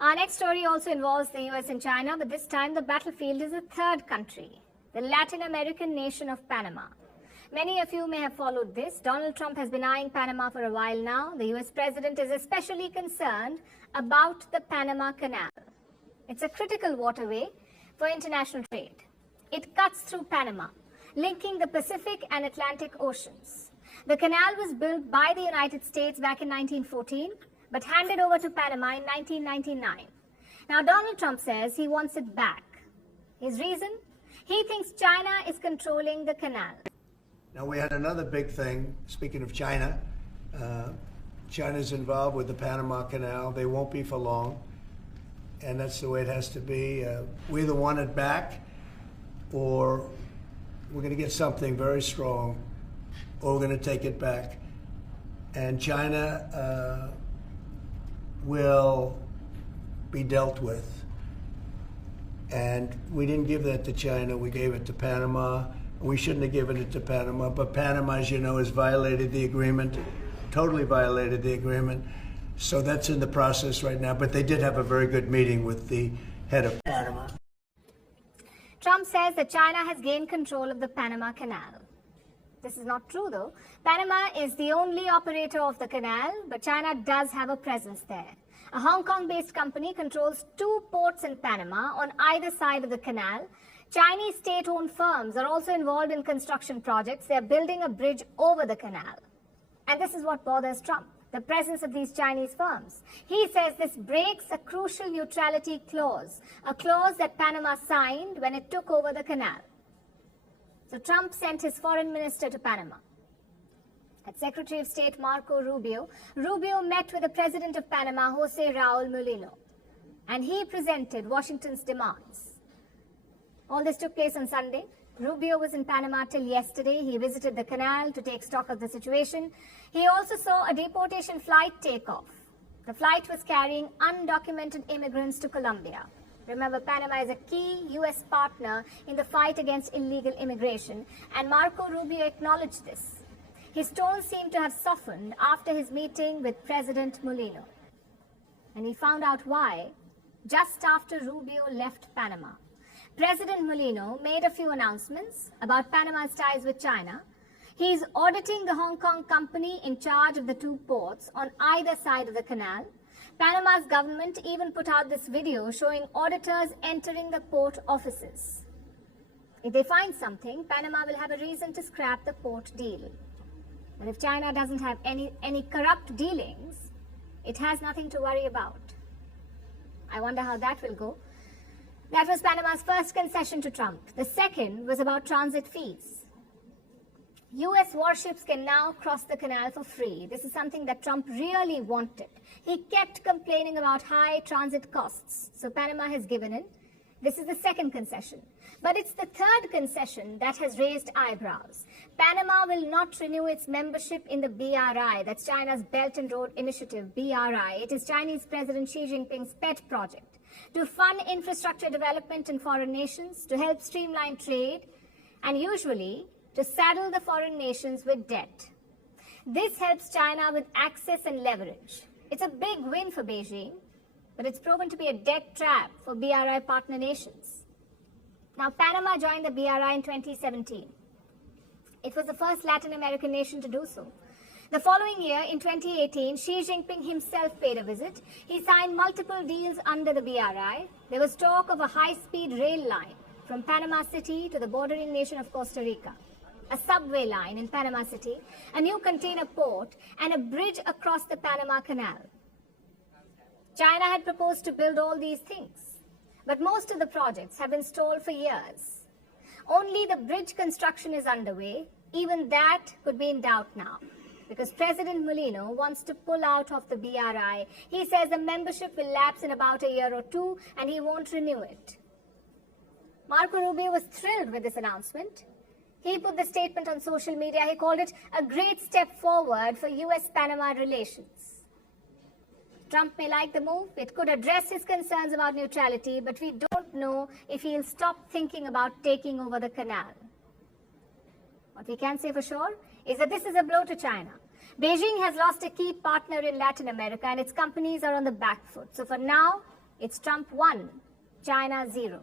Our next story also involves the US and China, but this time the battlefield is a third country, the Latin American nation of Panama. Many of you may have followed this. Donald Trump has been eyeing Panama for a while now. The US president is especially concerned about the Panama Canal. It's a critical waterway for international trade. It cuts through Panama, linking the Pacific and Atlantic Oceans. The canal was built by the United States back in 1914, but handed over to Panama in 1999. Now, Donald Trump says he wants it back. His reason? He thinks China is controlling the canal. Now, we had another big thing, speaking of China. China's involved with the Panama Canal. They won't be for long, and that's the way it has to be. We either want it back, or we're going to get something very strong, or we're going to take it back. And China will be dealt with. And we didn't give that to China, we gave it to Panama. We shouldn't have given it to Panama, but Panama, as you know, has violated the agreement, totally violated the agreement. So that's in the process right now, but they did have a very good meeting with the head of Panama. Trump says that China has gained control of the Panama Canal. This is not true, though. Panama is the only operator of the canal, but China does have a presence there. A Hong Kong-based company controls 2 ports in Panama on either side of the canal. Chinese state-owned firms are also involved in construction projects. They are building a bridge over the canal. And this is what bothers Trump, the presence of these Chinese firms. He says this breaks a crucial neutrality clause, a clause that Panama signed when it took over the canal. So Trump sent his foreign minister to Panama. At Secretary of State Marco Rubio, Rubio met with the president of Panama, Jose Raul Mulino, and he presented Washington's demands. All this took place on Sunday. Rubio was in Panama till yesterday. He visited the canal to take stock of the situation. He also saw a deportation flight take off. The flight was carrying undocumented immigrants to Colombia. Remember, Panama is a key U.S. partner in the fight against illegal immigration, and Marco Rubio acknowledged this. His tone seemed to have softened after his meeting with President Mulino. And he found out why just after Rubio left Panama. President Mulino made a few announcements about Panama's ties with China. He is auditing the Hong Kong company in charge of the 2 ports on either side of the canal. Panama's government even put out this video showing auditors entering the port offices. If they find something, Panama will have a reason to scrap the port deal. But if China doesn't have any corrupt dealings, it has nothing to worry about. I wonder how that will go. That was Panama's first concession to Trump. The second was about transit fees. U.S. warships can now cross the canal for free. This is something that Trump really wanted. He kept complaining about high transit costs, so Panama has given in. This is the second concession. But it's the third concession that has raised eyebrows. Panama will not renew its membership in the BRI, that's China's Belt and Road Initiative, BRI. It is Chinese President Xi Jinping's pet project to fund infrastructure development in foreign nations, to help streamline trade, and usually to saddle the foreign nations with debt. This helps China with access and leverage. It's a big win for Beijing, but it's proven to be a debt trap for BRI partner nations. Now, Panama joined the BRI in 2017. It was the first Latin American nation to do so. The following year, in 2018, Xi Jinping himself paid a visit. He signed multiple deals under the BRI. There was talk of a high-speed rail line from Panama City to the bordering nation of Costa Rica, a subway line in Panama City, a new container port, and a bridge across the Panama Canal. China had proposed to build all these things, but most of the projects have been stalled for years. Only the bridge construction is underway. Even that could be in doubt now, because President Mulino wants to pull out of the BRI. He says the membership will lapse in about a year or 2, and he won't renew it. Marco Rubio was thrilled with this announcement. He put the statement on social media. He called it a great step forward for U.S.-Panama relations. Trump may like the move. It could address his concerns about neutrality, but we don't know if he'll stop thinking about taking over the canal. What we can say for sure is that this is a blow to China. Beijing has lost a key partner in Latin America, and its companies are on the back foot. So for now, It's Trump 1, China 0.